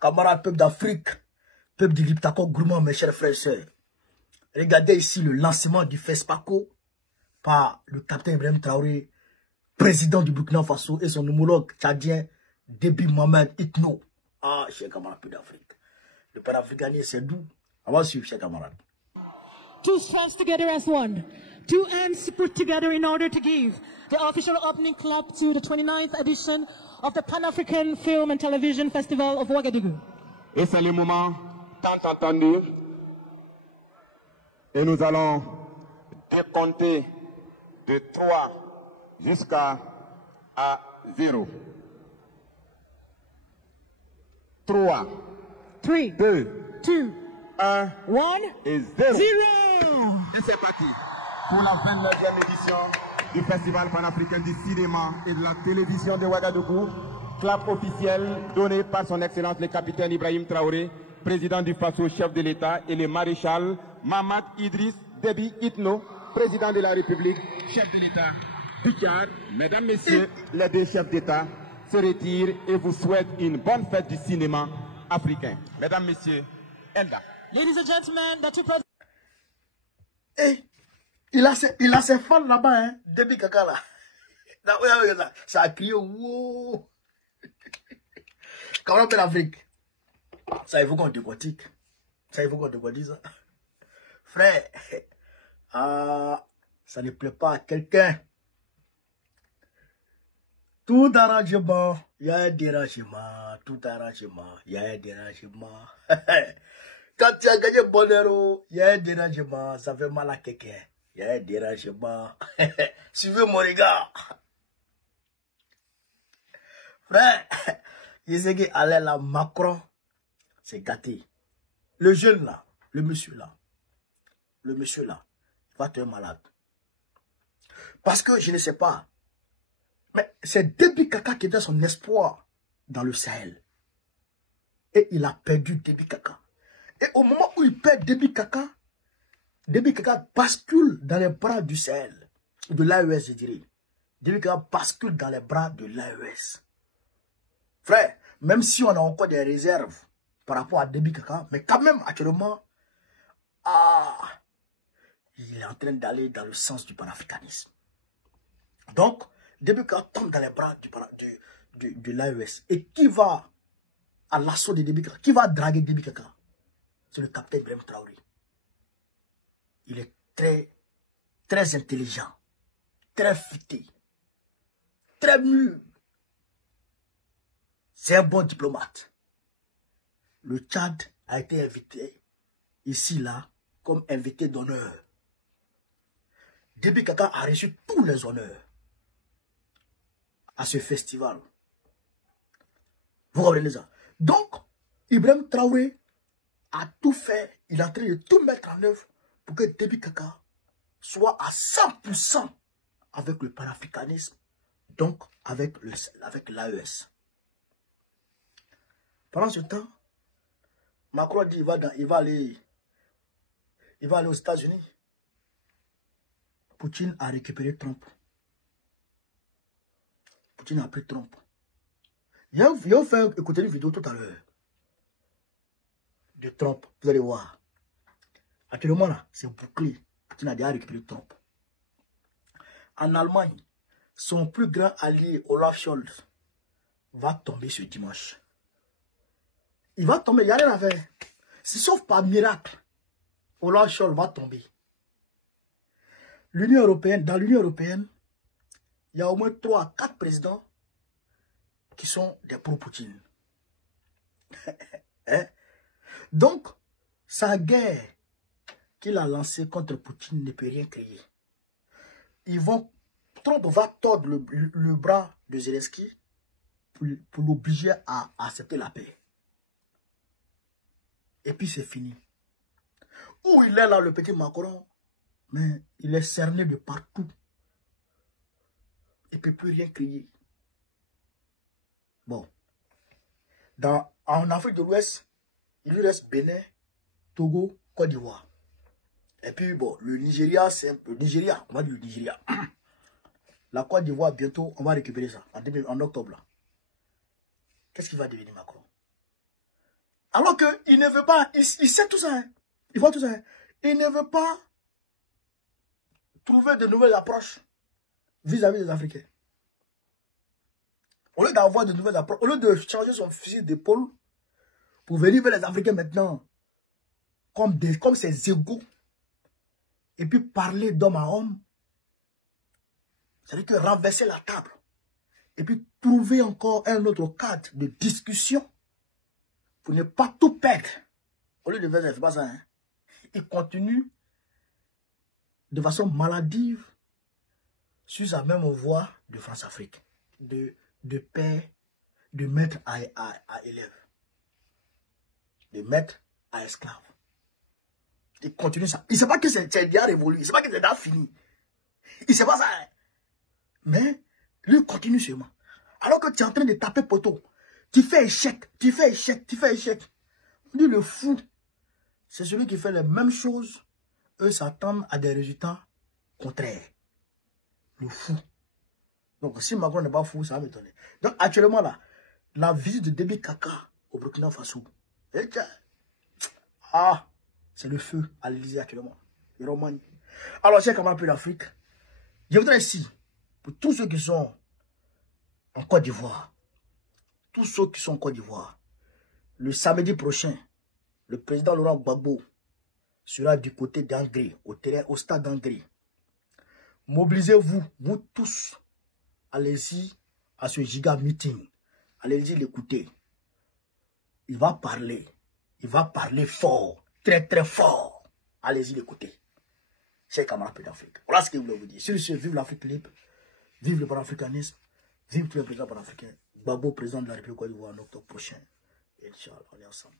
camarades peuple d'Afrique, peuple du Liptako Gourmand, mes chers frères et sœurs. Regardez ici le lancement du FESPACO par le capitaine Ibrahim Traoré, président du Burkina Faso, et son homologue tchadien, Déby Mohamed Itno. Ah, chers camarades peuple d'Afrique. Le panafricanisme, c'est doux. On va suivre, chers camarades. Two strengths together as one. Two hands put together in order to give the official opening clap to the 29th edition of the Pan-African Film and Television Festival of Ouagadougou. Et c'est le moment tant entendu. Et nous allons décompter de 3 jusqu'à 0. 3, 2, 2, 1 1 et 0. 0. Et c'est parti pour la 29e édition du Festival panafricain du cinéma et de la télévision de Ouagadougou. Clap officiel donné par son Excellence le capitaine Ibrahim Traoré, président du Faso, chef de l'État, et le maréchal Mamad Idriss Déby Itno, président de la République, chef de l'État du Tchad. Mesdames, Messieurs, les deux chefs d'État se retirent et vous souhaitent une bonne fête du cinéma africain. Mesdames, Messieurs, Elda. Ladies and gentlemen, the two presidents. Eh, il a ses fans là-bas, hein, Déby Kaka là. Ça a crié, wow. Comment on appelle l'Afrique? Ça, il faut qu'on décortique. Ça, il faut qu'on décortique ça. Frère, ça ne plaît pas à quelqu'un. Tout arrangement, il y a un dérangement. Tout arrangement, il y a un dérangement. Quand tu as gagné Bonheur, il y a un dérangement. Ça fait mal à quelqu'un. Il y a un dérangement. Suivez mon regard. Frère, il sait que aller là, Macron, c'est gâté. Le jeune là, le monsieur là, il va être malade. Parce que je ne sais pas, mais c'est Déby Kaka qui était son espoir dans le Sahel. Et il a perdu Déby Kaka. Et au moment où il perd Déby Kaka bascule dans les bras du Sahel, de l'AES, je dirais. Déby Kaka bascule dans les bras de l'AES. Frère, même si on a encore des réserves par rapport à Déby Kaka, mais quand même, actuellement, il est en train d'aller dans le sens du panafricanisme. Donc, Déby Kaka tombe dans les bras de l'AES. Et qui va à l'assaut de Déby Kaka? Qui va draguer Déby Kaka? C'est le capitaine Ibrahim Traoré. Il est très, très intelligent, très futé, très mûr. C'est un bon diplomate. Le Tchad a été invité ici, là, comme invité d'honneur. Déby Kaka a reçu tous les honneurs à ce festival. Vous comprenez ça? Donc, Ibrahim Traoré a tout fait, il est en train de tout mettre en œuvre pour que Déby Kaka soit à 100% avec le panafricanisme, donc avec l'AES. Pendant ce temps, Macron dit qu'il va aller aux États-Unis. Poutine a récupéré Trump. Poutine a pris Trump. Il a fait écouter une vidéo tout à l'heure de Trump. Vous allez voir. Actuellement, là, c'est bouclé. Poutine a déjà récupéré Trump. En Allemagne, son plus grand allié, Olaf Scholz, va tomber ce dimanche. Il va tomber, il n'y a rien à faire. Sauf par miracle, Olaf Scholz va tomber. Dans l'Union européenne, il y a au moins 3 à 4 présidents qui sont des pro-Poutine. Hein? Donc, sa guerre qu'il a lancée contre Poutine ne peut rien créer. Trump va tordre le bras de Zelensky pour l'obliger à accepter la paix. Et puis c'est fini. Où il est là, le petit Macron, mais il est cerné de partout. Il ne peut plus rien crier. Bon. En Afrique de l'Ouest, il lui reste Bénin, Togo, Côte d'Ivoire. Et puis bon, le Nigeria, on va dire le Nigeria. La Côte d'Ivoire, bientôt, on va récupérer ça, en octobre. Qu'est-ce qu'il va devenir Macron? Alors qu'il ne veut pas, il sait tout ça. Hein. Il voit tout ça. Hein. Il ne veut pas trouver de nouvelles approches vis-à-vis des Africains. Au lieu d'avoir de nouvelles approches, au lieu de changer son fusil d'épaule pour venir vers les Africains maintenant comme ses égaux et puis parler d'homme à homme, c'est-à-dire que renverser la table et puis trouver encore un autre cadre de discussion pour ne pas tout perdre. Au lieu de faire ça, c'est pas ça. Hein. Il continue de façon maladive sur sa même voie de France-Afrique, de paix, de maître à élève, de maître à esclave. Il continue ça. Il ne sait pas que c'est déjà révolu, il ne sait pas que c'est déjà fini. Il ne sait pas ça. Hein. Mais lui continue seulement. Alors que tu es en train de taper poteau, tu fais échec, tu fais échec, tu fais échec. On dit le fou, c'est celui qui fait les mêmes choses. Eux s'attendent à des résultats contraires. Le fou. Donc si Macron n'est pas fou, ça va m'étonner. Donc actuellement là, la visite de Déby Kaka au Burkina Faso, c'est le feu à l'Élysée actuellement. Le Romagne. Alors, chers camarades de l'Afrique, je voudrais ici, pour tous ceux qui sont en Côte d'Ivoire, le samedi prochain, le président Laurent Gbagbo sera du côté d'Angers, au stade d'Angers. Mobilisez-vous, vous tous, allez-y à ce giga meeting, allez-y l'écouter. Il va parler fort, très très fort. Allez-y l'écouter. Chers camarades d'Afrique, voilà ce que je voulais vous dire. Sur ce, vive l'Afrique libre, vive le panafricanisme, vive tous les présidents panafricains. Gbagbo, président de la République Côte d'Ivoire en octobre prochain. Inch'Allah, on est ensemble.